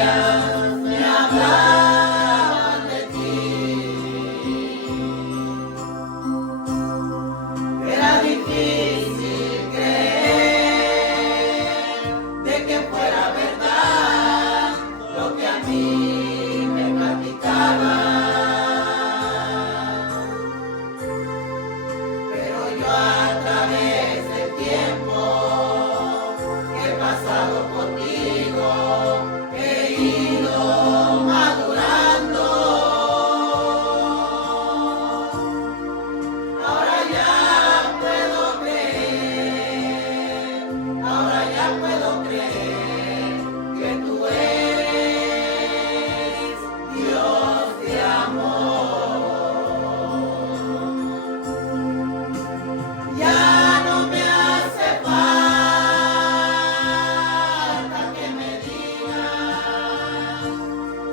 días me hablaban de ti. Era difícil creer de que fuera verdad lo que a mí me platicaban. Pero yo a través del tiempo que he pasado contigo he ido madurando. Ahora ya puedo creer, ahora ya puedo creer que tú eres Dios de amor. Ya no me hace falta que me digas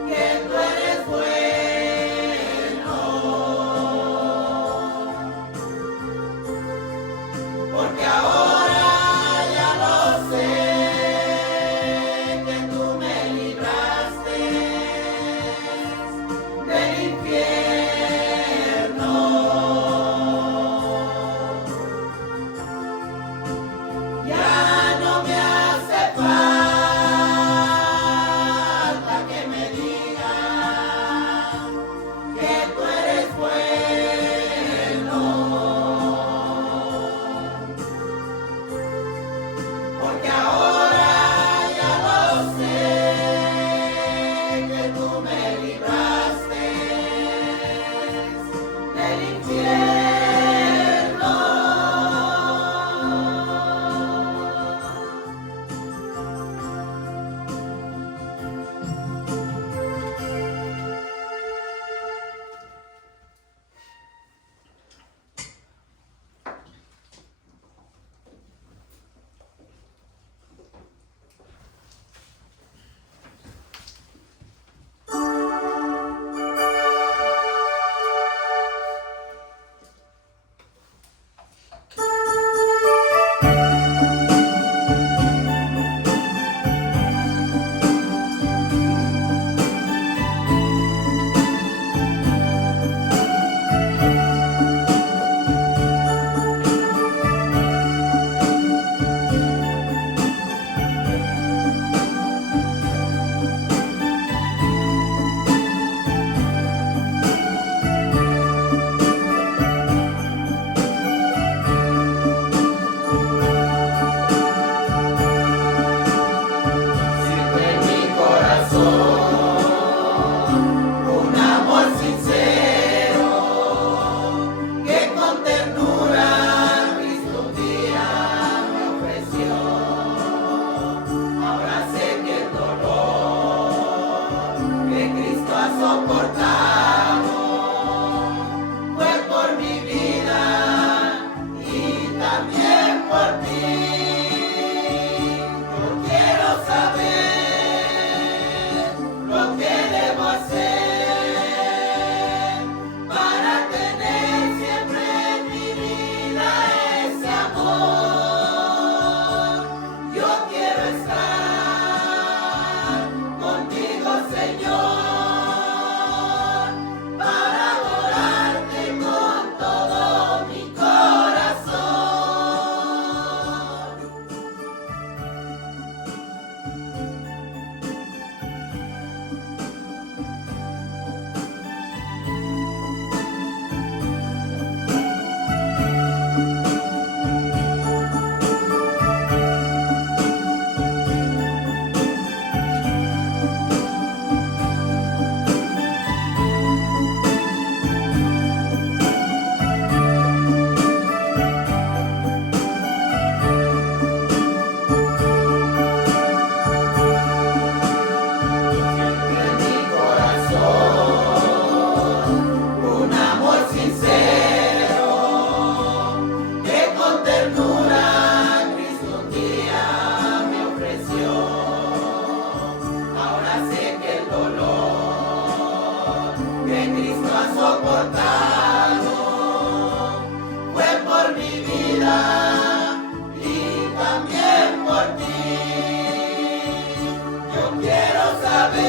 que tú eres bueno, porque ahora ya lo sé, que tú me libraste del infierno. Ya no me hace falta que me digas que tú eres bueno, porque ahora ya lo sé, que tú me libraste del infierno. Siente en mi corazón un amor sincero que con ternura Cristo un día me ofreció. Ahora sé que el dolor que Cristo ha soportado fue por mi vida y también por ti. Yo quiero saber lo que debo hacer para tener siempre en mi vida ese amor. Yo quiero estar contigo, Señor, para adorarte con todo mi corazón. Siente en mi corazón un amor sincero que con ternura Cristo un día me ofreció. Ahora sé que el dolor que Cristo ha soportado fue por mi vida y también por ti. Yo quiero saber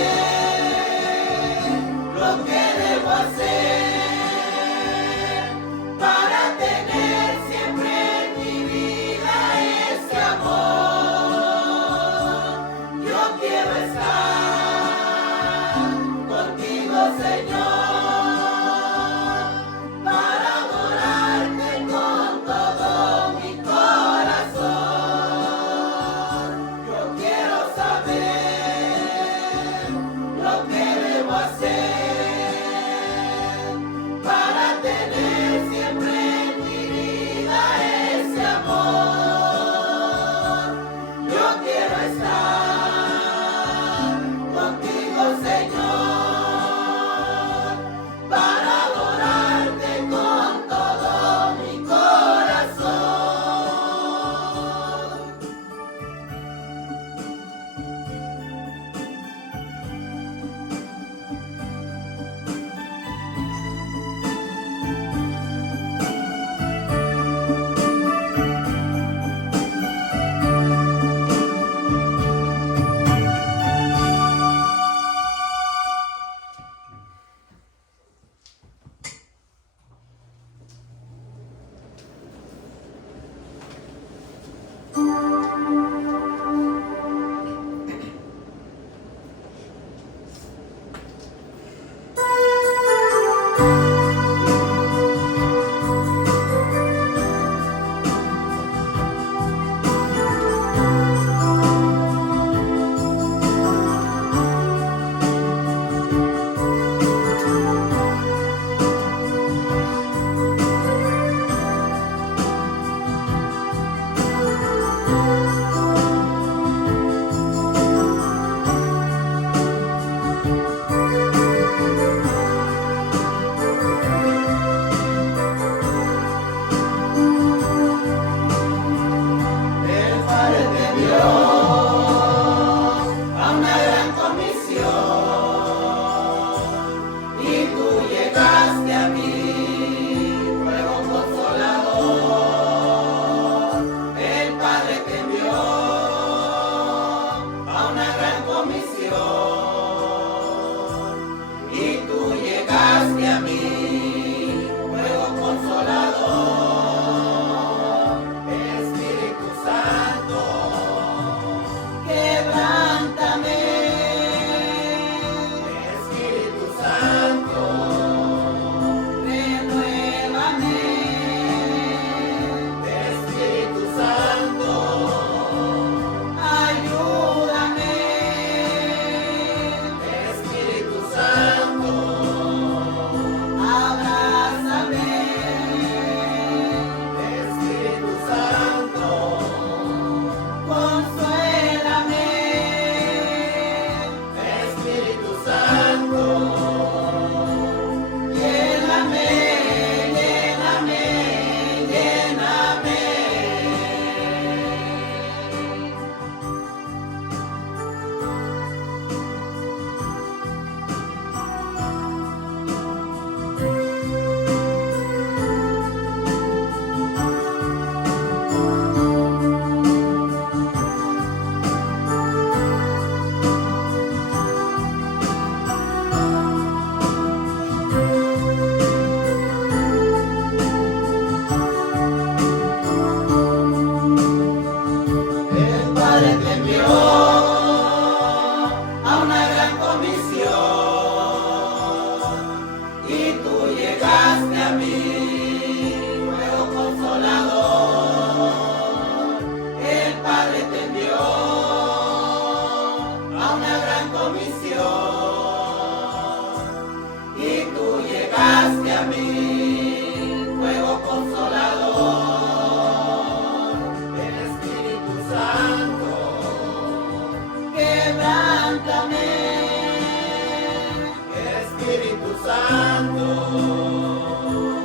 Santo,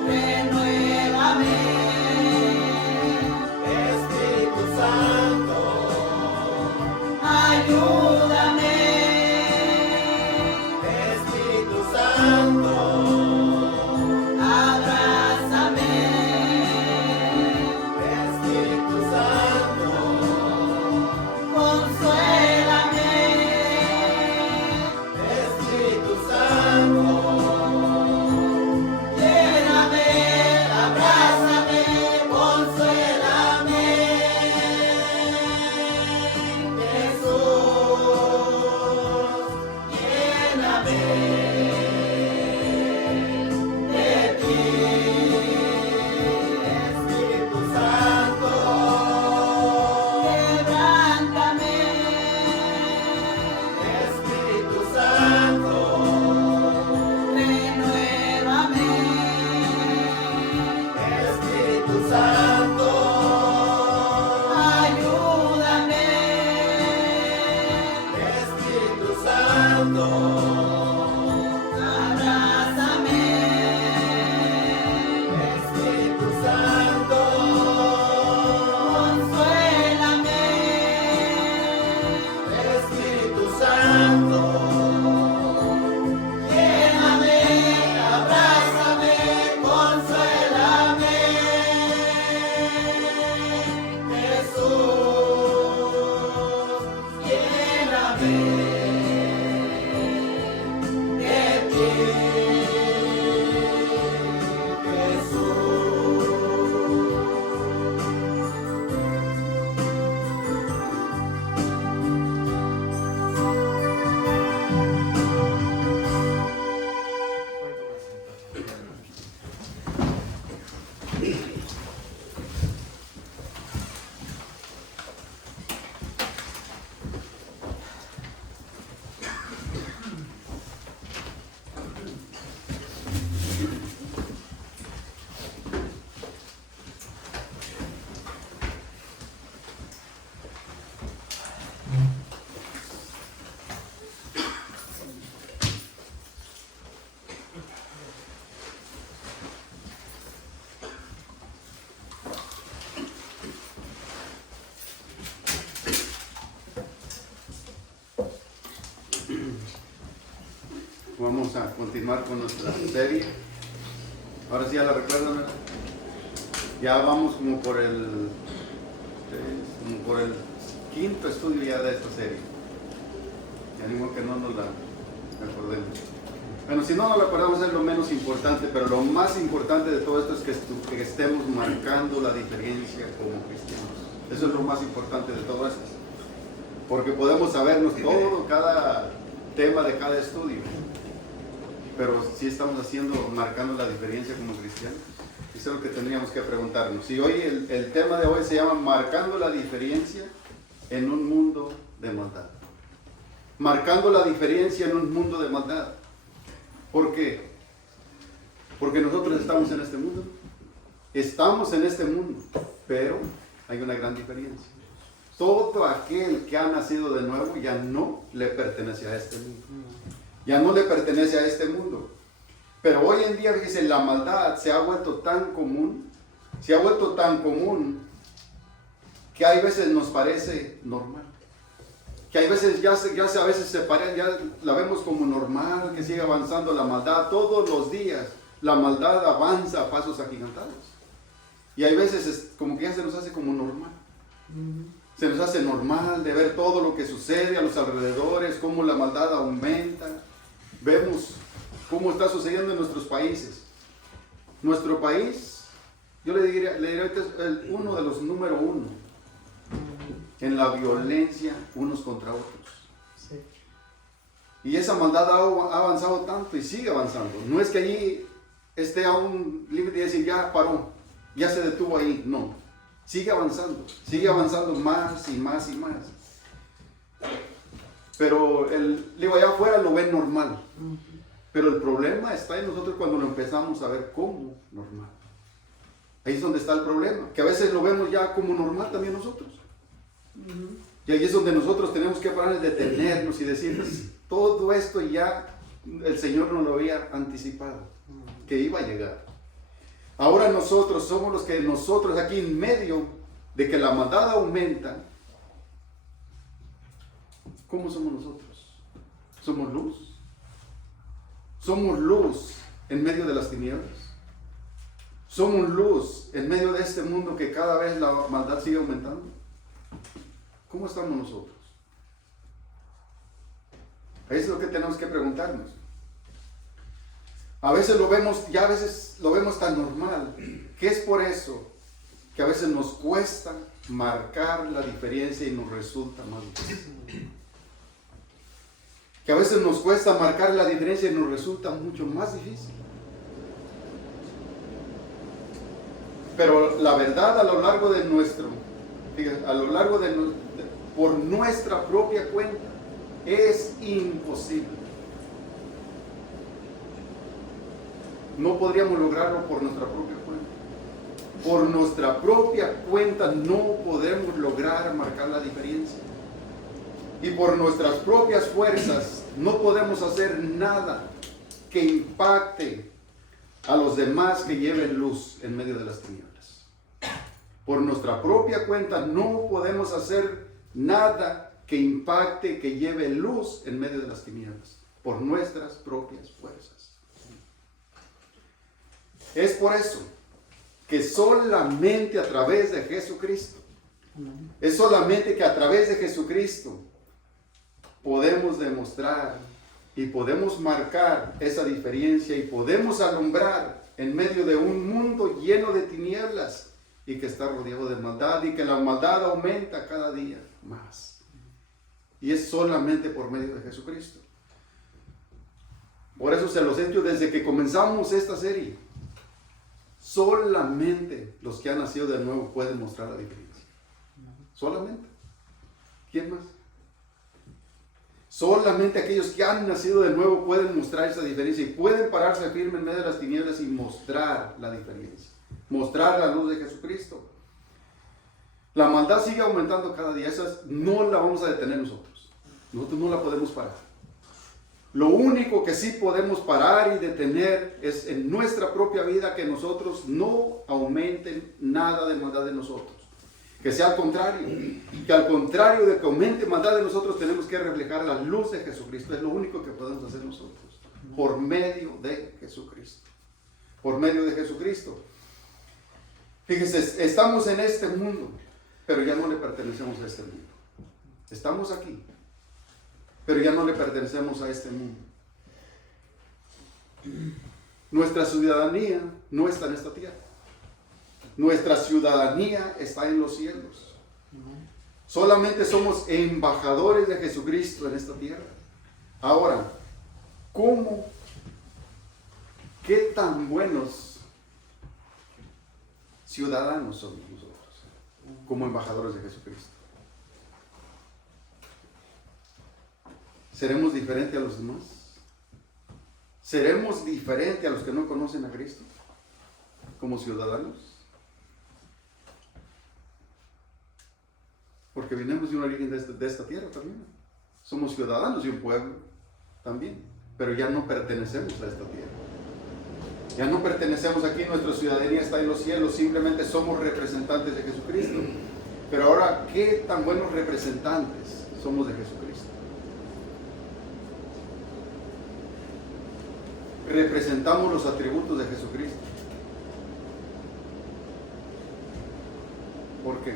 renuévame. Espíritu Santo, ayúdame. Espíritu Santo, abrázame. Espíritu Santo, consuélame. Espíritu Santo, lléname, abrázame, consuélame. Jesús, lléname de ti. Espíritu Santo, quebrántame. Espíritu Santo, renuévame. Espíritu Santo, ayúdame. Espíritu Santo, abrázame. Espíritu Santo, consuélame. Espíritu Santo, lléname, abrázame, consuélame. Jesús, lléname de ti. Jesús. Vamos a continuar con nuestra serie. Ahora sí ya la recuerdan, ¿verdad? Ya vamos como por el quinto estudio ya de esta serie. Ya animo que no nos la recordemos. Bueno, si no nos la acordamos es lo menos importante, pero lo más importante de todo esto es que estemos marcando la diferencia como cristianos. Eso es lo más importante de todo esto. Porque podemos sabernos todo, cada tema de cada estudio. Pero si estamos marcando la diferencia como cristianos. Eso es lo que tendríamos que preguntarnos. Y hoy el tema de hoy se llama Marcando la diferencia en un mundo de maldad. Marcando la diferencia en un mundo de maldad. ¿Por qué? Porque nosotros estamos en este mundo. Estamos en este mundo, pero hay una gran diferencia. Todo aquel que ha nacido de nuevo ya no le pertenece a este mundo. Ya no le pertenece a este mundo. Pero hoy en día, fíjese, la maldad se ha vuelto tan común, que hay veces nos parece normal. Que hay veces ya a veces ya la vemos como normal, que sigue avanzando la maldad. Todos los días la maldad avanza a pasos agigantados. Y hay veces como que ya se nos hace como normal. Se nos hace normal de ver todo lo que sucede a los alrededores, cómo la maldad aumenta. Vemos cómo está sucediendo en nuestros países. Nuestro país, yo le diré ahorita es uno de los número uno en la violencia unos contra otros. Sí. Y esa maldad ha avanzado tanto y sigue avanzando. No es que allí esté a un límite de decir ya paró, ya se detuvo ahí. No, sigue avanzando más y más y más. Pero allá afuera lo ven normal. Pero el problema está en nosotros cuando lo empezamos a ver como normal. Ahí es donde está el problema, que a veces lo vemos ya como normal también nosotros. Y ahí es donde nosotros tenemos que parar de detenernos y decir, todo esto ya el Señor nos lo había anticipado, que iba a llegar. Ahora nosotros somos los que nosotros aquí en medio de que la maldad aumenta, ¿cómo somos nosotros? ¿Somos luz? ¿Somos luz en medio de las tinieblas? ¿Somos luz en medio de este mundo que cada vez la maldad sigue aumentando? ¿Cómo estamos nosotros? Eso es lo que tenemos que preguntarnos. A veces lo vemos, ya a veces lo vemos tan normal, que es por eso que a veces nos cuesta marcar la diferencia y nos resulta más difícil. Que a veces nos cuesta marcar la diferencia y nos resulta mucho más difícil. Pero la verdad a lo largo de por nuestra propia cuenta, es imposible. No podríamos lograrlo por nuestra propia cuenta. Por nuestra propia cuenta no podemos lograr marcar la diferencia. Y por nuestras propias fuerzas no podemos hacer nada que impacte a los demás que lleven luz en medio de las tinieblas. Por nuestra propia cuenta no podemos hacer nada que impacte, que lleve luz en medio de las tinieblas. Por nuestras propias fuerzas. Es por eso que solamente a través de Jesucristo, es solamente que a través de Jesucristo podemos demostrar y podemos marcar esa diferencia y podemos alumbrar en medio de un mundo lleno de tinieblas y que está rodeado de maldad y que la maldad aumenta cada día más. Y es solamente por medio de Jesucristo. Por eso se los he dicho desde que comenzamos esta serie. Solamente los que han nacido de nuevo pueden mostrar la diferencia. Solamente. ¿Quién más? Solamente aquellos que han nacido de nuevo pueden mostrar esa diferencia y pueden pararse firme en medio de las tinieblas y mostrar la diferencia. Mostrar la luz de Jesucristo. La maldad sigue aumentando cada día. Esa no la vamos a detener nosotros. Nosotros no la podemos parar. Lo único que sí podemos parar y detener es en nuestra propia vida que nosotros no aumenten nada de maldad de nosotros. Que sea al contrario. Que al contrario de que aumente maldad de nosotros tenemos que reflejar la luz de Jesucristo. Es lo único que podemos hacer nosotros. Por medio de Jesucristo. Por medio de Jesucristo. Fíjese, estamos en este mundo, pero ya no le pertenecemos a este mundo. Estamos aquí, pero ya no le pertenecemos a este mundo. Nuestra ciudadanía no está en esta tierra. Nuestra ciudadanía está en los cielos. Solamente somos embajadores de Jesucristo en esta tierra. Ahora, ¿cómo? ¿Qué tan buenos ciudadanos somos nosotros como embajadores de Jesucristo? ¿Seremos diferentes a los demás? ¿Seremos diferentes a los que no conocen a Cristo como ciudadanos? Porque venimos de un origen de esta tierra también. Somos ciudadanos de un pueblo también, pero ya no pertenecemos a esta tierra. Ya no pertenecemos aquí, nuestra ciudadanía está en los cielos, simplemente somos representantes de Jesucristo. Pero ahora, ¿qué tan buenos representantes somos de Jesucristo? Representamos los atributos de Jesucristo. ¿Por qué?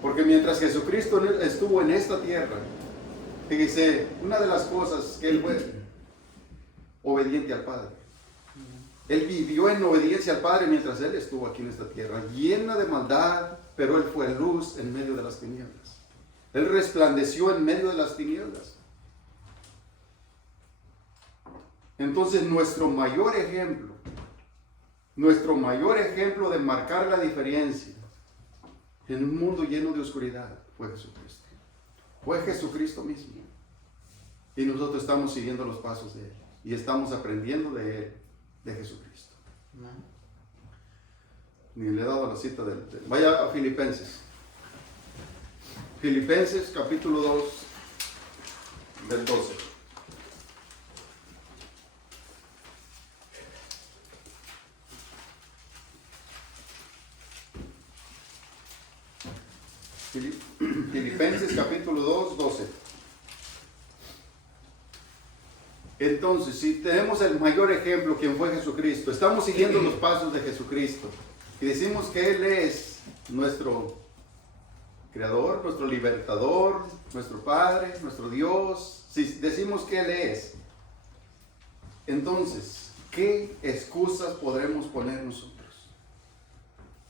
Porque mientras Jesucristo estuvo en esta tierra, fíjese, una de las cosas que Él fue obediente al Padre. Él vivió en obediencia al Padre mientras Él estuvo aquí en esta tierra, llena de maldad, pero Él fue luz en medio de las tinieblas. Él resplandeció en medio de las tinieblas. Entonces nuestro mayor ejemplo de marcar la diferencia en un mundo lleno de oscuridad fue Jesucristo. Fue Jesucristo mismo. Y nosotros estamos siguiendo los pasos de Él. Y estamos aprendiendo de Él, de Jesucristo. Ni le he dado la cita vaya a Filipenses. Filipenses capítulo 2, del 12. Filipenses capítulo 2, 12. Entonces, si tenemos el mayor ejemplo, quien fue Jesucristo, estamos siguiendo los pasos de Jesucristo y decimos que Él es nuestro Creador, nuestro Libertador, nuestro Padre, nuestro Dios, si decimos que Él es, entonces, ¿qué excusas podremos poner nosotros?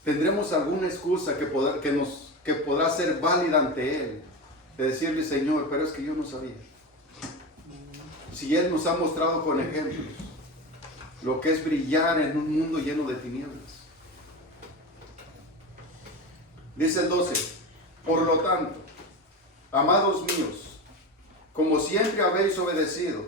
¿Tendremos alguna excusa que podrá ser válida ante Él? De decirle, Señor, pero es que yo no sabía. Si Él nos ha mostrado con ejemplos lo que es brillar en un mundo lleno de tinieblas. Dice el 12, por lo tanto, amados míos, como siempre habéis obedecido,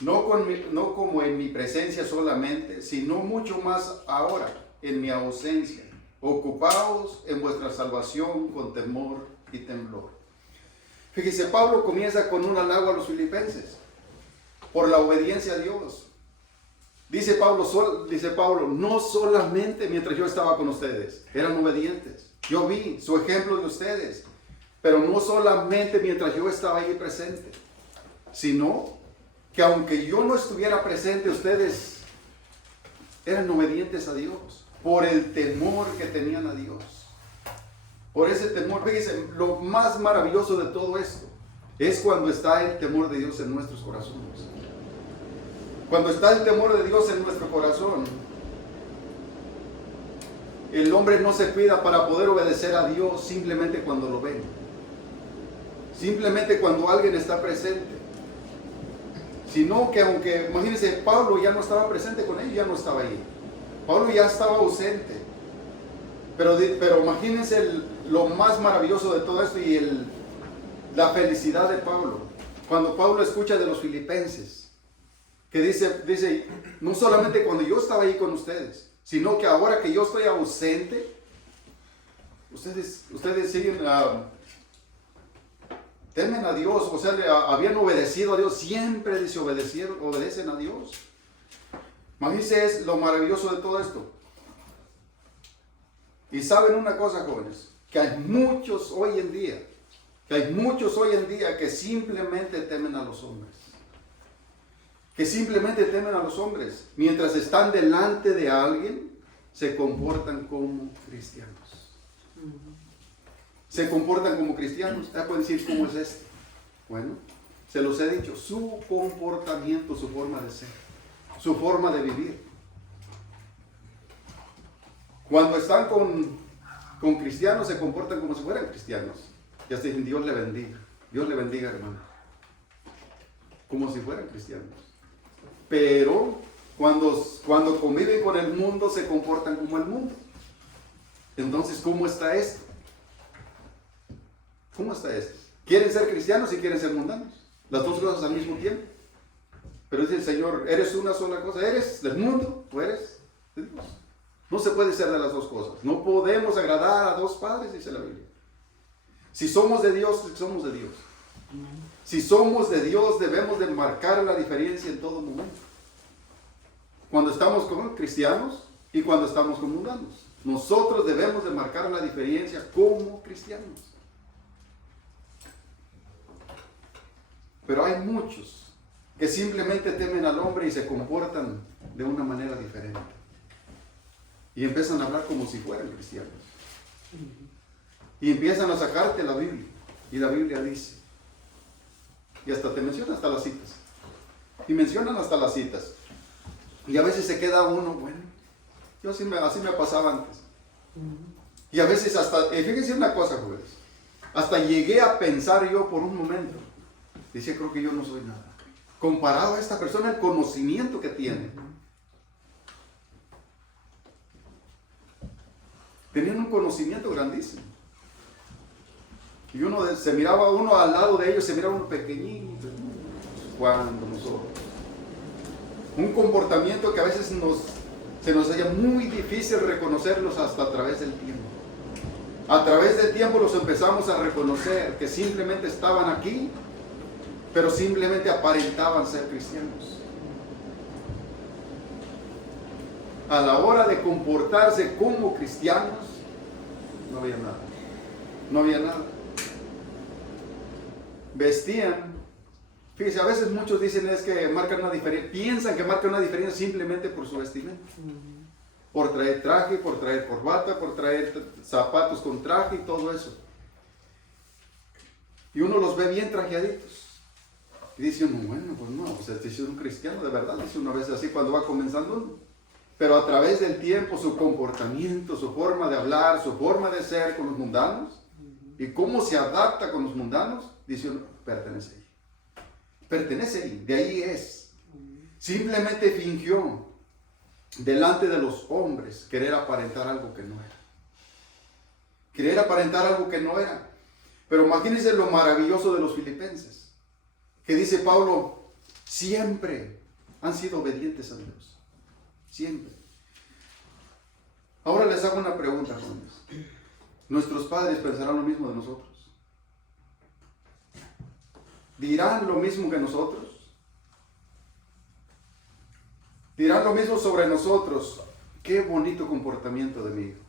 no como en mi presencia solamente, sino mucho más ahora en mi ausencia, ocupaos en vuestra salvación con temor y temblor. Fíjese, Pablo comienza con un halago a los filipenses por la obediencia a Dios. Dice Pablo, no solamente mientras yo estaba con ustedes, eran obedientes. Yo vi su ejemplo de ustedes, pero no solamente mientras yo estaba ahí presente, sino que aunque yo no estuviera presente, ustedes eran obedientes a Dios, por el temor que tenían a Dios. Por ese temor, fíjense, lo más maravilloso de todo esto es cuando está el temor de Dios en nuestros corazones. Cuando está el temor de Dios en nuestro corazón, el hombre no se cuida para poder obedecer a Dios simplemente cuando lo ven. Simplemente cuando alguien está presente. Sino que aunque, imagínense, Pablo ya no estaba presente con ellos, ya no estaba ahí. Pablo ya estaba ausente. Pero imagínense lo más maravilloso de todo esto y la felicidad de Pablo. Cuando Pablo escucha de los filipenses, que dice, no solamente cuando yo estaba ahí con ustedes, sino que ahora que yo estoy ausente, ustedes siguen, temen a Dios, o sea, habían obedecido a Dios, siempre dice obedecen a Dios. Imagínense, es lo maravilloso de todo esto. Y saben una cosa, jóvenes, que hay muchos hoy en día que simplemente temen a los hombres. Que simplemente temen a los hombres. Mientras están delante de alguien, se comportan como cristianos. Se comportan como cristianos. Ya pueden decir, ¿cómo es esto? Bueno, se los he dicho, su comportamiento, su forma de ser, su forma de vivir. Cuando están con cristianos, se comportan como si fueran cristianos. Ya se dicen, Dios le bendiga. Dios le bendiga, hermano. Como si fueran cristianos. Pero cuando conviven con el mundo, se comportan como el mundo. Entonces, ¿cómo está esto? ¿Cómo está esto? ¿Quieren ser cristianos y quieren ser mundanos? Las dos cosas al mismo tiempo. Pero dice el Señor, ¿eres una sola cosa? ¿Eres del mundo o eres de Dios? No se puede ser de las dos cosas. No podemos agradar a dos padres, dice la Biblia. Si somos de Dios, somos de Dios. Si somos de Dios, debemos de marcar la diferencia en todo momento. Cuando estamos con cristianos y cuando estamos con mundanos. Nosotros debemos de marcar la diferencia como cristianos. Pero hay muchos que simplemente temen al hombre y se comportan de una manera diferente. Y empiezan a hablar como si fueran cristianos. Y empiezan a sacarte la Biblia. Y la Biblia dice. Y hasta te mencionan hasta las citas. Y mencionan hasta las citas. Y a veces se queda uno, bueno, yo así me pasaba antes. Y a veces hasta, fíjense una cosa, jóvenes. Hasta llegué a pensar yo por un momento. Decía, creo que yo no soy nada. Comparado a esta persona, el conocimiento que tiene. Tenían un conocimiento grandísimo. Y se miraba uno al lado de ellos, se miraba uno pequeñito. Cuando nosotros. Un comportamiento que a veces se nos hacía muy difícil reconocerlos hasta a través del tiempo. A través del tiempo los empezamos a reconocer que simplemente estaban aquí, pero simplemente aparentaban ser cristianos. A la hora de comportarse como cristianos, no había nada. No había nada. Vestían. Fíjese, a veces muchos dicen es que marcan una diferencia, piensan que marcan una diferencia simplemente por su vestimenta. Por traer traje, por traer corbata, por traer zapatos con traje y todo eso. Y uno los ve bien trajeaditos. Y dice uno, bueno, pues no, pues este es un cristiano de verdad, dice una vez así cuando va comenzando uno. Pero a través del tiempo, su comportamiento, su forma de hablar, su forma de ser con los mundanos, y cómo se adapta con los mundanos, dice uno, pertenece ahí. Pertenece ahí, de ahí es. Simplemente fingió delante de los hombres querer aparentar algo que no era. Querer aparentar algo que no era. Pero imagínense lo maravilloso de los filipenses. Que dice Pablo, siempre han sido obedientes a Dios. Siempre. Ahora les hago una pregunta, jóvenes. ¿Nuestros padres pensarán lo mismo de nosotros? ¿Dirán lo mismo que nosotros? ¿Dirán lo mismo sobre nosotros? Qué bonito comportamiento de mi hijo.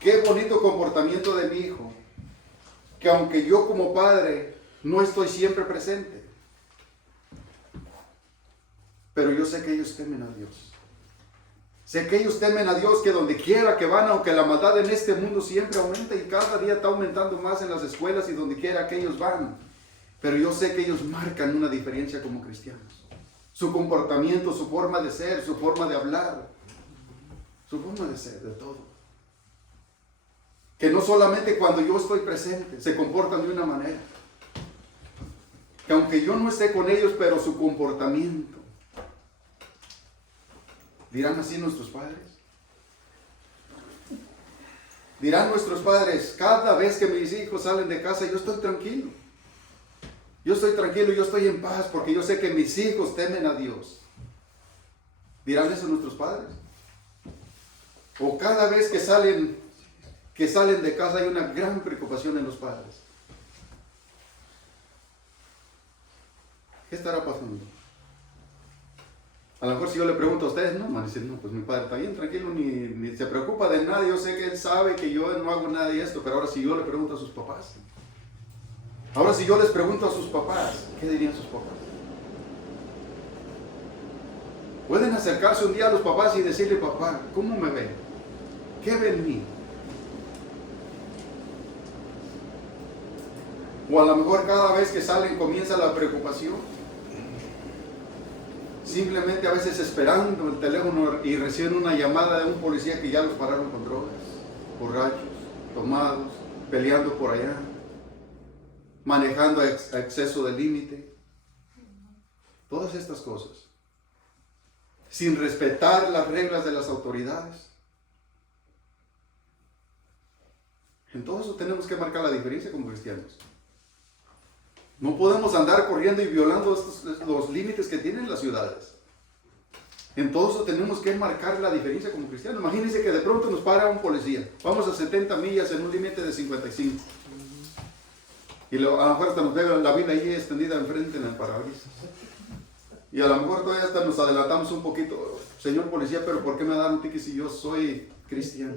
Qué bonito comportamiento de mi hijo. Que aunque yo como padre no estoy siempre presente, pero yo sé que ellos temen a Dios. Sé que ellos temen a Dios, que donde quiera que van, aunque la maldad en este mundo siempre aumenta y cada día está aumentando más en las escuelas y donde quiera que ellos van, pero yo sé que ellos marcan una diferencia como cristianos. Su comportamiento, su forma de ser, su forma de hablar, su forma de ser, de todo. Que no solamente cuando yo estoy presente se comportan de una manera. Que aunque yo no esté con ellos, pero su comportamiento. ¿Dirán así nuestros padres? Dirán nuestros padres, cada vez que mis hijos salen de casa, yo estoy tranquilo. Yo estoy tranquilo, yo estoy en paz, porque yo sé que mis hijos temen a Dios. ¿Dirán eso nuestros padres? O cada vez que salen de casa hay una gran preocupación en los padres. ¿Qué estará pasando? A lo mejor si yo le pregunto a ustedes, no, van a decir, no, pues mi padre está bien tranquilo, ni se preocupa de nada, yo sé que él sabe que yo no hago nada de esto, pero ahora si yo le pregunto a sus papás, ahora si yo les pregunto a sus papás, ¿qué dirían sus papás? Pueden acercarse un día a los papás y decirle, papá, ¿cómo me ven? ¿Qué ven en mí? O a lo mejor cada vez que salen comienza la preocupación. Simplemente a veces esperando el teléfono y reciben una llamada de un policía que ya los pararon con drogas, borrachos, tomados, peleando por allá, manejando a exceso de límite. Todas estas cosas. Sin respetar las reglas de las autoridades. En todo eso tenemos que marcar la diferencia como cristianos. No podemos andar corriendo y violando los límites que tienen las ciudades. En todo eso tenemos que marcar la diferencia como cristianos. Imagínense que de pronto nos para un policía. Vamos a 70 millas en un límite de 55. Y a lo mejor hasta nos pega la Biblia ahí extendida enfrente en el parabrisas. Y a lo mejor todavía hasta nos adelantamos un poquito. Señor policía, pero ¿por qué me dan un ticket si yo soy cristiano?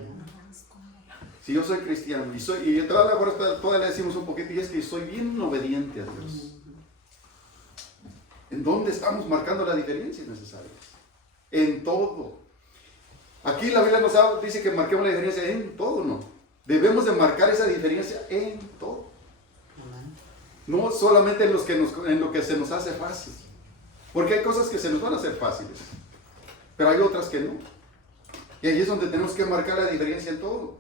Si yo soy cristiano y todavía le decimos un poquito, y es que soy bien obediente a Dios. ¿En dónde estamos marcando la diferencia necesaria? En todo. Aquí la Biblia nos dice que marquemos la diferencia en todo, ¿no? Debemos de marcar esa diferencia en todo. No solamente en lo que se nos hace fácil. Porque hay cosas que se nos van a hacer fáciles, pero hay otras que no. Y ahí es donde tenemos que marcar la diferencia en todo.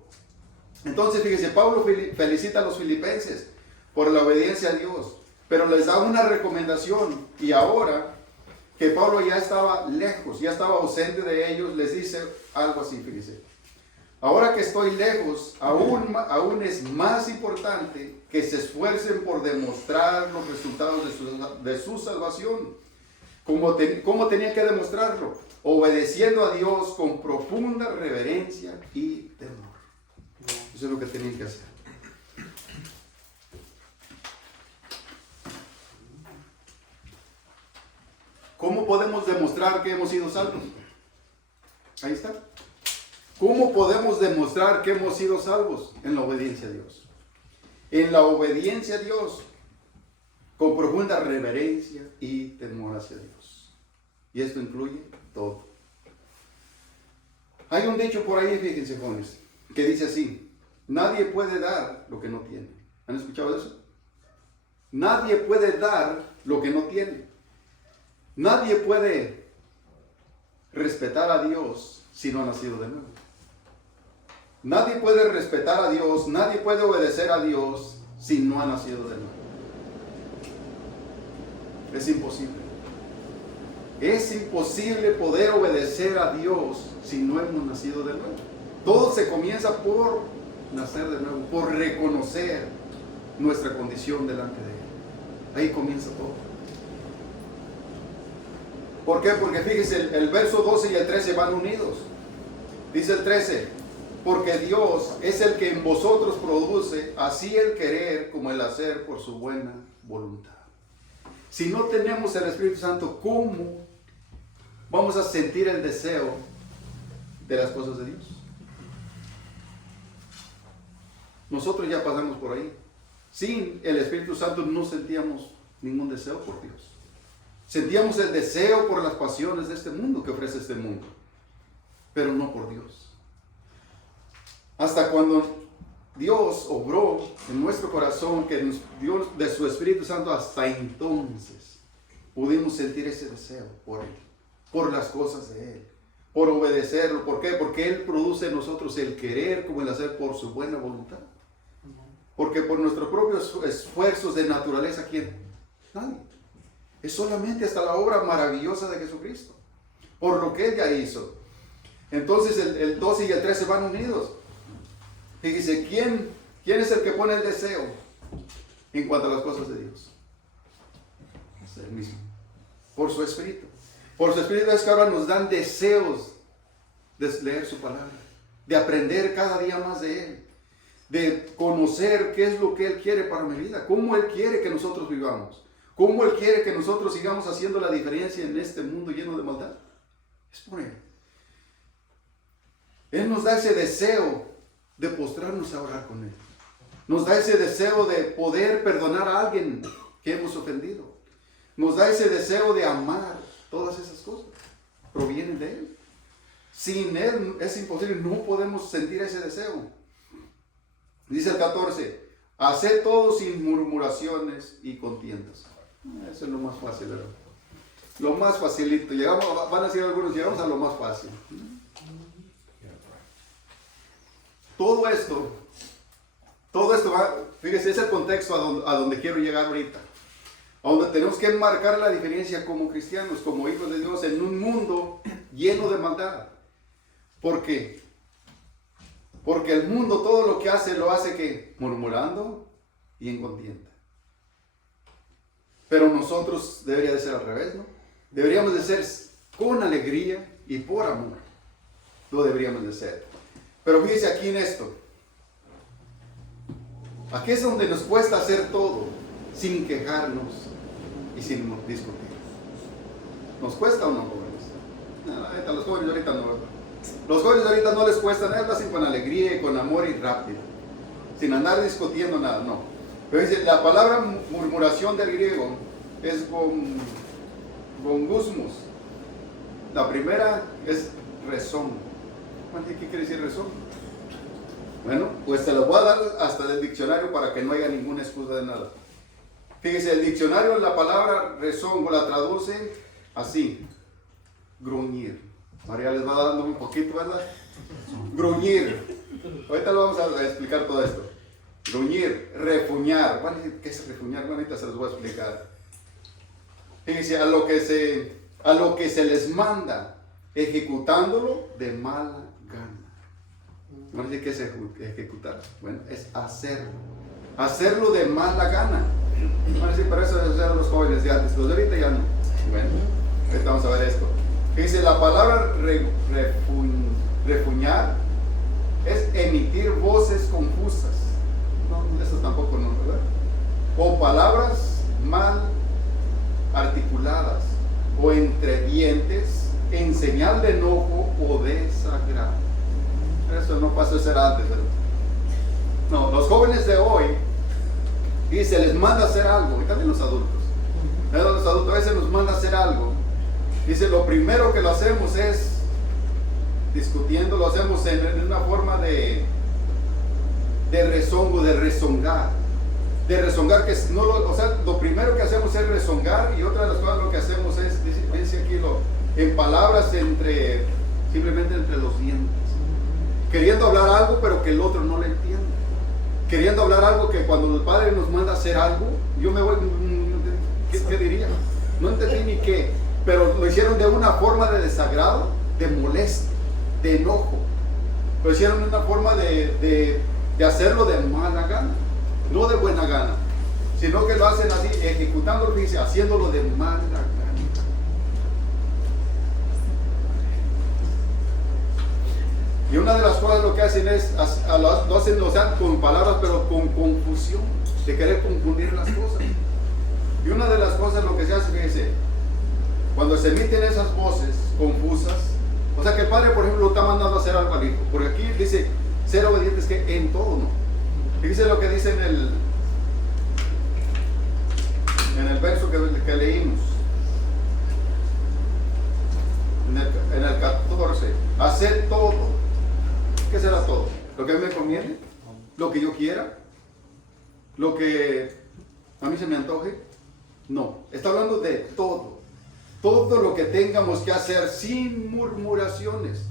Entonces, fíjese, Pablo felicita a los filipenses por la obediencia a Dios, pero les da una recomendación. Y ahora que Pablo ya estaba lejos, ya estaba ausente de ellos, les dice algo así, fíjese. Ahora que estoy lejos, aún es más importante que se esfuercen por demostrar los resultados de su salvación. ¿Cómo tenía que demostrarlo? Obedeciendo a Dios con profunda reverencia y temor. Eso es lo que tenían que hacer. ¿Cómo podemos demostrar que hemos sido salvos? Ahí está. ¿Cómo podemos demostrar que hemos sido salvos? En la obediencia a Dios. En la obediencia a Dios, con profunda reverencia y temor hacia Dios. Y esto incluye todo. Hay un dicho por ahí, fíjense, jóvenes, que dice así: nadie puede dar lo que no tiene. ¿Han escuchado eso? Nadie puede dar lo que no tiene. Nadie puede respetar a Dios si no ha nacido de nuevo. Nadie puede respetar a Dios, nadie puede obedecer a Dios si no ha nacido de nuevo. Es imposible. Es imposible poder obedecer a Dios si no hemos nacido de nuevo. Todo se comienza por nacer de nuevo, por reconocer nuestra condición delante de Él. Ahí comienza todo. ¿Por qué? Porque fíjese, el verso 12 y el 13 van unidos. Dice el 13: porque Dios es el que en vosotros produce así el querer como el hacer por su buena voluntad. Si no tenemos el Espíritu Santo, ¿cómo vamos a sentir el deseo de las cosas de Dios? Nosotros ya pasamos por ahí. Sin el Espíritu Santo no sentíamos ningún deseo por Dios. Sentíamos el deseo por las pasiones de este mundo que ofrece este mundo, pero no por Dios. Hasta cuando Dios obró en nuestro corazón, que nos dio de su Espíritu Santo, hasta entonces pudimos sentir ese deseo por Él, por las cosas de Él, por obedecerlo. ¿Por qué? Porque Él produce en nosotros el querer como el hacer por su buena voluntad. Porque por nuestros propios esfuerzos de naturaleza, ¿quién? Nadie. Es solamente hasta la obra maravillosa de Jesucristo, por lo que Él ya hizo. Entonces el 12 y el 13 van unidos. Fíjese, ¿quién es el que pone el deseo en cuanto a las cosas de Dios? Es Él mismo, por su Espíritu. Por su Espíritu es que ahora nos dan deseos de leer su palabra, de aprender cada día más de Él, de conocer qué es lo que Él quiere para mi vida, cómo Él quiere que nosotros vivamos, cómo Él quiere que nosotros sigamos haciendo la diferencia en este mundo lleno de maldad. Es por Él. Él nos da ese deseo de postrarnos a orar con Él. Nos da ese deseo de poder perdonar a alguien que hemos ofendido. Nos da ese deseo de amar. Todas esas cosas provienen de Él. Sin Él es imposible, no podemos sentir ese deseo. Dice el 14: haced todo sin murmuraciones y contiendas. Eso es lo más fácil, ¿verdad? Lo más facilito. Van a decir algunos, llegamos a lo más fácil. Todo esto va, fíjese, es el contexto a donde quiero llegar ahorita. A donde tenemos que marcar la diferencia como cristianos, como hijos de Dios, en un mundo lleno de maldad. ¿Por qué? Porque el mundo todo lo que hace, lo hace ¿qué? Murmurando y en contienda. Pero nosotros debería de ser al revés, ¿no? Deberíamos de ser con alegría y por amor. Lo deberíamos de ser. Pero fíjese aquí en esto. Aquí es donde nos cuesta hacer todo sin quejarnos y sin discutir. ¿Nos cuesta o no, jóvenes? No, los jóvenes ahorita no, ¿verdad? Los jóvenes ahorita no les cuesta nada, lo hacen con alegría y con amor y rápido, sin andar discutiendo nada, no. Pero dice, la palabra murmuración del griego es gongusmus. La primera es rezón. ¿Qué quiere decir rezón? Bueno, pues se lo voy a dar hasta del diccionario para que no haya ninguna excusa de nada. Fíjese, el diccionario, la palabra rezón la traduce así: gruñir. María les va dando un poquito, ¿verdad? Gruñir. Ahorita lo vamos a explicar todo esto. Gruñir, refuñar. Van a decir, ¿qué es refuñar? Bueno, ahorita se los voy a explicar. Fíjense, a lo que se les manda, ejecutándolo de mala gana. Van a decir, ¿qué es ejecutar? Bueno, es hacerlo. Hacerlo de mala gana. Van a decir, pero eso eran los jóvenes de antes, los de ahorita ya no. Bueno, ahorita vamos a ver esto. Dice, la palabra refuñar es emitir voces confusas. No, eso tampoco no, ¿verdad? O palabras mal articuladas o entre dientes en señal de enojo o desagrado. Eso no pasó a ser antes. No, los jóvenes de hoy, y se les manda a hacer algo, y también los adultos. Los adultos a veces nos manda a hacer algo. Dice, lo primero que lo hacemos es discutiendo, lo hacemos en una forma de rezongo, de rezongar. De rezongar, que no o sea, lo primero que hacemos es rezongar, y otra de las cosas lo que hacemos es, dice aquí, en palabras simplemente entre los dientes. Queriendo hablar algo, pero que el otro no le entienda. Queriendo hablar algo que cuando el Padre nos manda a hacer algo, yo me voy, ¿qué diría? No entendí ni qué, pero lo hicieron de una forma de desagrado, de molestia, de enojo. Lo hicieron de una forma de hacerlo de mala gana, no de buena gana, sino que lo hacen así, ejecutando lo que dice, haciéndolo de mala gana. Y una de las cosas lo que hacen es, lo hacen, o sea, con palabras, pero con confusión, de querer confundir las cosas. Y una de las cosas lo que se hace, fíjense, cuando se emiten esas voces confusas, o sea que el padre, por ejemplo, está mandando a hacer algo al hijo, porque aquí dice, ser obedientes que en todo, ¿no? Fíjense lo que dice en el verso que leímos, en el 14, hacer todo. ¿Qué será todo? ¿Lo que a mí me conviene? ¿Lo que yo quiera? ¿Lo que a mí se me antoje? No, está hablando de todo. Todo lo que tengamos que hacer sin murmuraciones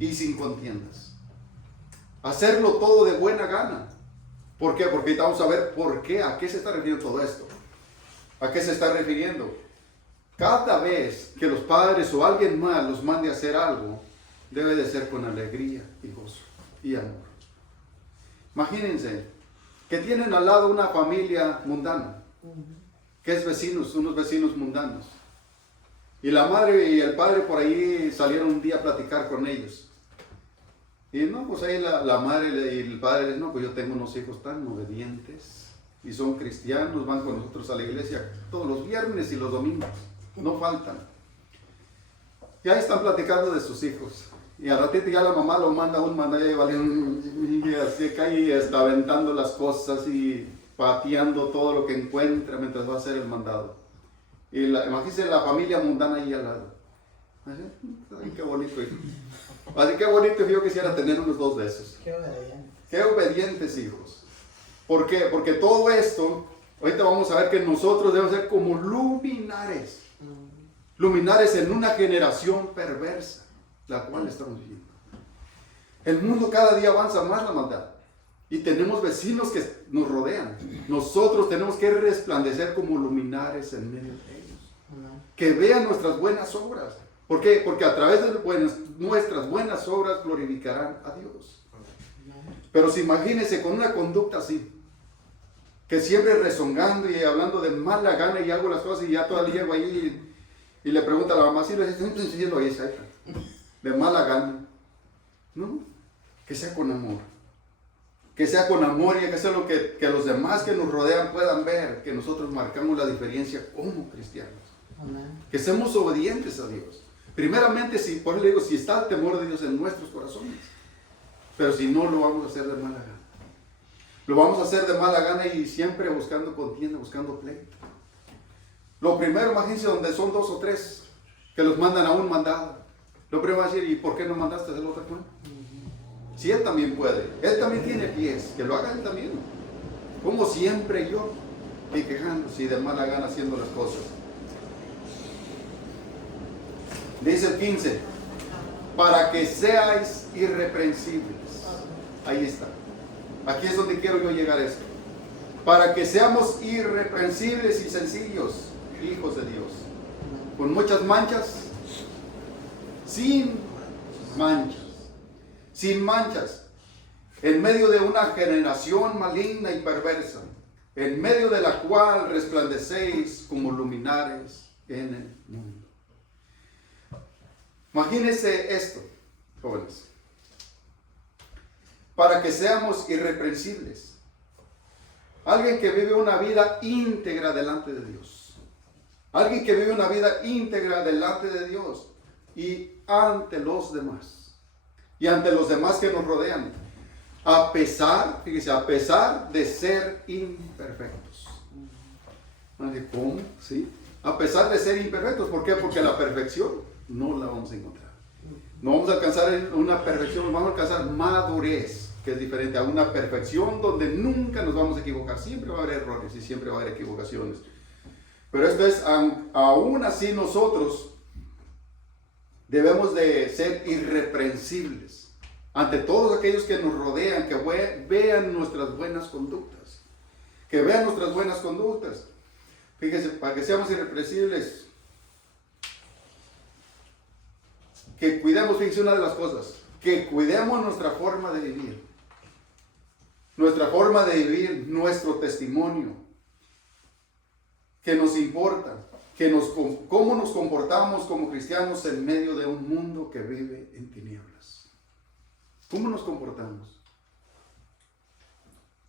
y sin contiendas. Hacerlo todo de buena gana. ¿Por qué? Porque ahorita vamos a ver por qué, a qué se está refiriendo todo esto. ¿A qué se está refiriendo? Cada vez que los padres o alguien más los mande a hacer algo, debe de ser con alegría y gozo y amor. Imagínense que tienen al lado una familia mundana, que es unos vecinos mundanos. Y la madre y el padre por ahí salieron un día a platicar con ellos. Y no, pues ahí la madre y el padre les no, pues yo tengo unos hijos tan obedientes y son cristianos, van con nosotros a la iglesia todos los viernes y los domingos, no faltan. Y ahí están platicando de sus hijos. Y al ratito ya la mamá lo manda y así cae está aventando las cosas y pateando todo lo que encuentra mientras va a hacer el mandado. Y imagínense la familia mundana ahí al lado. Ay, qué bonito, hijo. Así que bonito yo quisiera tener unos dos de esos. Qué obedientes hijos. ¿Por qué? Porque todo esto, ahorita vamos a ver que nosotros debemos ser como luminares. Luminares en una generación perversa, la cual estamos viviendo. El mundo cada día avanza más la maldad. Y tenemos vecinos que nos rodean. Nosotros tenemos que resplandecer como luminares en medio de ellos. Que vean nuestras buenas obras. ¿Por qué? Porque a través de nuestras buenas obras glorificarán a Dios. Pero si imagínense con una conducta así, que siempre rezongando y hablando de mala gana y hago las cosas y ya todavía llego ahí y le pregunta a la mamá, si le estoy diciendo ahí, de mala gana. No, que sea con amor. Que sea con amor y que sea lo que los demás que nos rodean puedan ver que nosotros marcamos la diferencia como cristianos. Amén. Que seamos obedientes a Dios. Primeramente, por eso le digo, si está el temor de Dios en nuestros corazones. Pero si no, lo vamos a hacer de mala gana. Lo vamos a hacer de mala gana y siempre buscando contienda, buscando pleito. Lo primero, imagínense donde son 2 o 3 que los mandan a un mandado. Lo primero va a decir, ¿y por qué no mandaste del otro? Si él también puede, él también tiene pies, que lo haga él también. Como siempre yo, y quejándose y de mala gana haciendo las cosas. Dice el 15, para que seáis irreprensibles. Ahí está. Aquí es donde quiero yo llegar a esto. Para que seamos irreprensibles y sencillos, hijos de Dios. Con muchas manchas, sin manchas. Sin manchas. En medio de una generación maligna y perversa. En medio de la cual resplandecéis como luminares en el mundo. Imagínense esto, jóvenes. Para que seamos irreprensibles. Alguien que vive una vida íntegra delante de Dios. Alguien que vive una vida íntegra delante de Dios y ante los demás. y ante los demás que nos rodean. A pesar, fíjese, a pesar de ser imperfectos. ¿Cómo? ¿Sí? A pesar de ser imperfectos. ¿Por qué? Porque la perfección no la vamos a encontrar. No vamos a alcanzar una perfección, vamos a alcanzar madurez, que es diferente a una perfección donde nunca nos vamos a equivocar. Siempre va a haber errores y siempre va a haber equivocaciones. Pero esto es, aún así nosotros debemos de ser irreprensibles ante todos aquellos que nos rodean, que vean nuestras buenas conductas. Que vean nuestras buenas conductas. Fíjense, para que seamos irreprensibles, que cuidemos, fíjense una de las cosas, que cuidemos nuestra forma de vivir. Nuestra forma de vivir, nuestro testimonio. Que nos importa, cómo nos comportamos como cristianos en medio de un mundo que vive en tinieblas. ¿Cómo nos comportamos?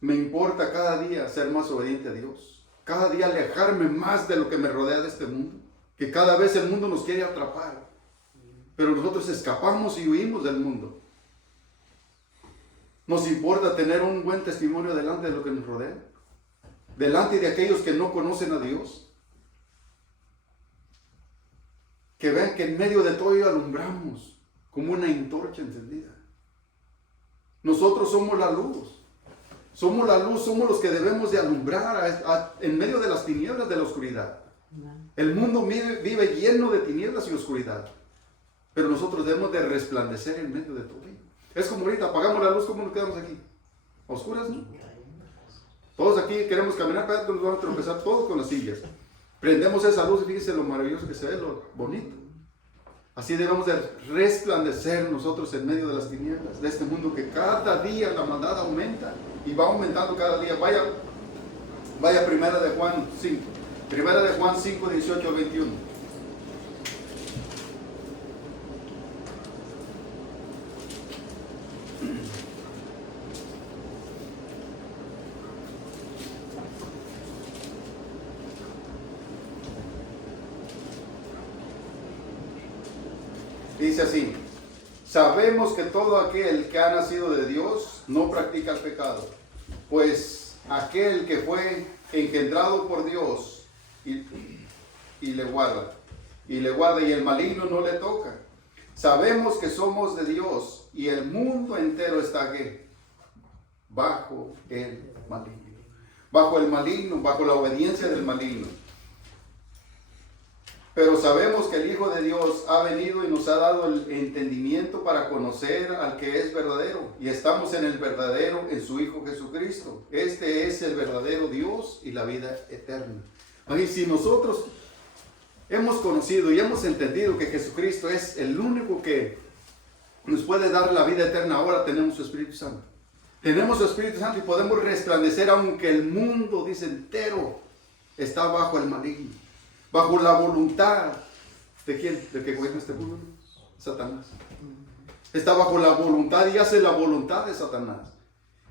Me importa cada día ser más obediente a Dios. Cada día alejarme más de lo que me rodea de este mundo. Que cada vez el mundo nos quiere atrapar. Pero nosotros escapamos y huimos del mundo. Nos importa tener un buen testimonio delante de lo que nos rodea. Delante de aquellos que no conocen a Dios. Que vean que en medio de todo ello alumbramos como una antorcha encendida. Nosotros somos la luz. Somos la luz, somos los que debemos de alumbrar en medio de las tinieblas de la oscuridad. El mundo vive lleno de tinieblas y oscuridad. Pero nosotros debemos de resplandecer en medio de todo ello. Es como ahorita, apagamos la luz, ¿cómo nos quedamos aquí? ¿A oscuras, no? Todos aquí queremos caminar, pero nos vamos a tropezar todos con las sillas. Prendemos esa luz y fíjense lo maravilloso que se ve, lo bonito. Así debemos de resplandecer nosotros en medio de las tinieblas, de este mundo que cada día la maldad aumenta y va aumentando cada día. Vaya primera de Juan 5. Primera de Juan 5, 18 al 21. Dice así: sabemos que todo aquel que ha nacido de Dios no practica el pecado, pues aquel que fue engendrado por Dios y le guarda, y el maligno no le toca. Sabemos que somos de Dios y el mundo entero está ¿qué? Bajo el maligno, bajo la obediencia del maligno. Pero sabemos que el Hijo de Dios ha venido y nos ha dado el entendimiento para conocer al que es verdadero. Y estamos en el verdadero, en su Hijo Jesucristo. Este es el verdadero Dios y la vida eterna. Y si nosotros hemos conocido y hemos entendido que Jesucristo es el único que nos puede dar la vida eterna, ahora tenemos su Espíritu Santo. Tenemos su Espíritu Santo y podemos resplandecer aunque el mundo, dice, entero está bajo el maligno. Bajo la voluntad ¿de quién? ¿Del que gobierna este mundo? Satanás. Está bajo la voluntad y hace la voluntad de Satanás.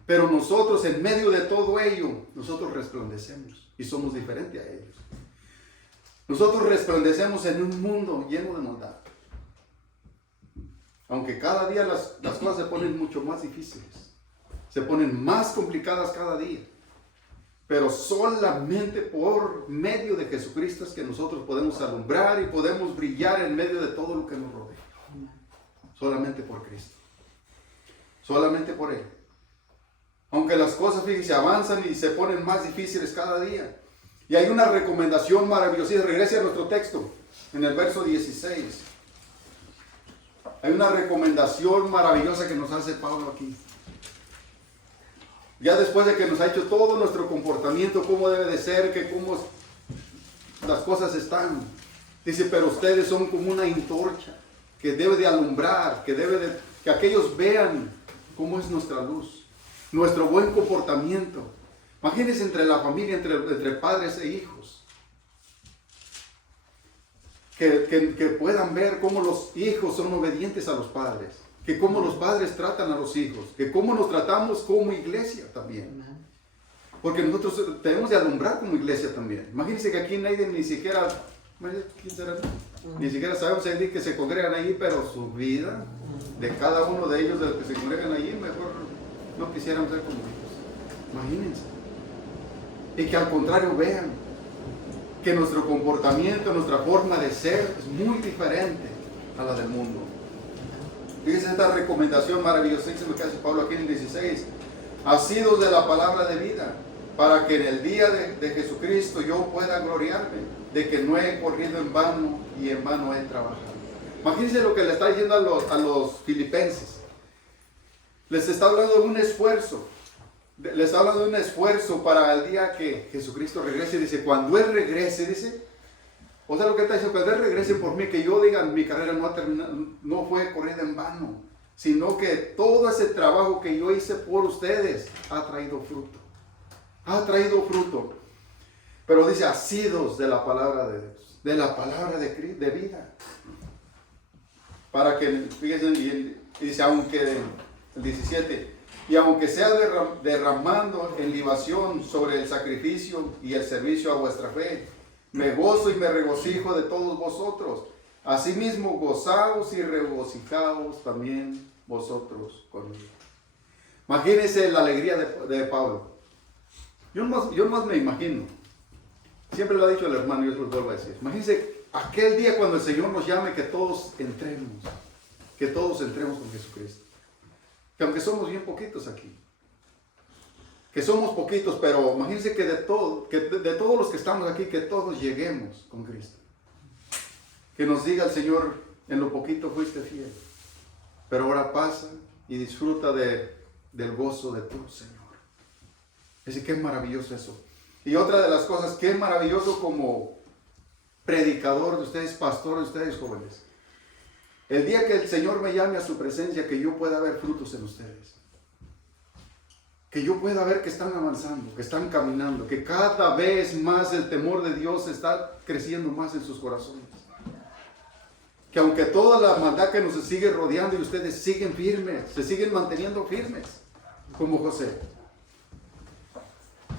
Pero nosotros en medio de todo ello, nosotros resplandecemos y somos diferentes a ellos. Nosotros resplandecemos en un mundo lleno de maldad. Aunque cada día las cosas se ponen mucho más difíciles. Se ponen más complicadas cada día. Pero solamente por medio de Jesucristo es que nosotros podemos alumbrar y podemos brillar en medio de todo lo que nos rodea. Solamente por Cristo. Solamente por Él. Aunque las cosas, fíjense, avanzan y se ponen más difíciles cada día. Y hay una recomendación maravillosa. Regrese a nuestro texto, en el verso 16. Hay una recomendación maravillosa que nos hace Pablo aquí. Ya después de que nos ha hecho todo nuestro comportamiento, cómo debe de ser, que cómo las cosas están. Dice, pero ustedes son como una antorcha que debe de alumbrar, que aquellos vean cómo es nuestra luz, nuestro buen comportamiento. Imagínense entre la familia, entre padres e hijos. Que puedan ver cómo los hijos son obedientes a los padres. Que cómo los padres tratan a los hijos, que cómo nos tratamos como iglesia también. Porque nosotros tenemos de alumbrar como iglesia también. Imagínense que aquí nadie ni siquiera, ¿quién será? Ni siquiera sabemos que se congregan ahí, pero su vida de cada uno de ellos, de los que se congregan allí, mejor no quisiéramos ser como ellos. Imagínense. Y que al contrario vean que nuestro comportamiento, nuestra forma de ser es muy diferente a la del mundo. Fíjense esta recomendación maravillosísima que hace Pablo aquí en el 16. Asidos de la palabra de vida, para que en el día de Jesucristo yo pueda gloriarme de que no he corrido en vano y en vano he trabajado. Imagínense lo que le está diciendo a los filipenses. Les está hablando de un esfuerzo. Les está hablando de un esfuerzo para el día que Jesucristo regrese. Dice, cuando Él regrese, dice, o sea, lo que está diciendo, cuando Él regrese por mí, que yo diga, mi carrera no ha terminado, no fue corrida en vano, sino que todo ese trabajo que yo hice por ustedes ha traído fruto. Ha traído fruto. Pero dice, asidos de la palabra de Dios, de la palabra de vida. Para que, fíjense, y dice, aunque, el 17, y aunque sea derramando en libación sobre el sacrificio y el servicio a vuestra fe, me gozo y me regocijo de todos vosotros. Asimismo, gozaos y regocijaos también vosotros conmigo. Imagínense la alegría de Pablo. Yo más me imagino. Siempre lo ha dicho el hermano y yo se lo vuelvo a decir. Imagínense aquel día cuando el Señor nos llame, que todos entremos con Jesucristo. Que aunque somos bien poquitos aquí, que somos poquitos, pero imagínense que de todos los que estamos aquí, que todos lleguemos con Cristo. Que nos diga el Señor, en lo poquito fuiste fiel, pero ahora pasa y disfruta del gozo de tu Señor. Así que es maravilloso eso. Y otra de las cosas, que es maravilloso como predicador de ustedes, pastor de ustedes jóvenes. El día que el Señor me llame a su presencia, que yo pueda ver frutos en ustedes. Que yo pueda ver que están avanzando, que están caminando, que cada vez más el temor de Dios está creciendo más en sus corazones. Que aunque toda la maldad que nos sigue rodeando y ustedes siguen firmes, se siguen manteniendo firmes, como José.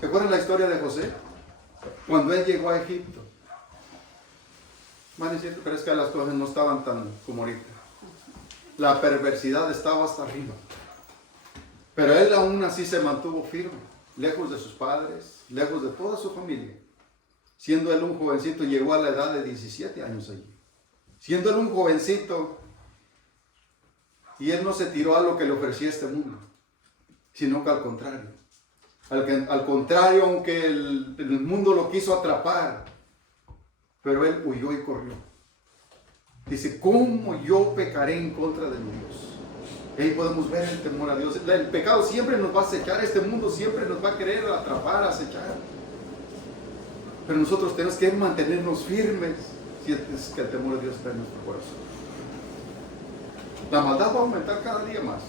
¿Recuerdan la historia de José? Cuando él llegó a Egipto. Van a decir, pero es que las cosas no estaban tan como ahorita. La perversidad estaba hasta arriba. Pero él aún así se mantuvo firme, lejos de sus padres, lejos de toda su familia. Siendo él un jovencito, llegó a la edad de 17 años allí. Siendo él un jovencito, y él no se tiró a lo que le ofrecía este mundo, sino que al contrario. Al contrario, aunque el mundo lo quiso atrapar, pero él huyó y corrió. Dice, ¿cómo yo pecaré en contra de mi Dios? Ahí podemos ver el temor a Dios. El pecado siempre nos va a acechar, este mundo siempre nos va a querer atrapar, acechar. Pero nosotros tenemos que mantenernos firmes si es que el temor de Dios está en nuestro corazón. La maldad va a aumentar cada día más,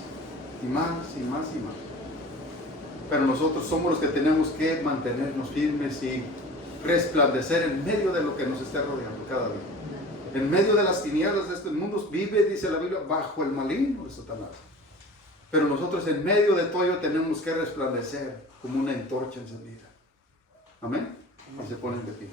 y más, y más, y más. Pero nosotros somos los que tenemos que mantenernos firmes y resplandecer en medio de lo que nos esté rodeando cada día. En medio de las tinieblas de este mundo vive, dice la Biblia, bajo el maligno de Satanás. Pero nosotros en medio de todo ello tenemos que resplandecer como una antorcha encendida. Amén. Y se ponen de pie.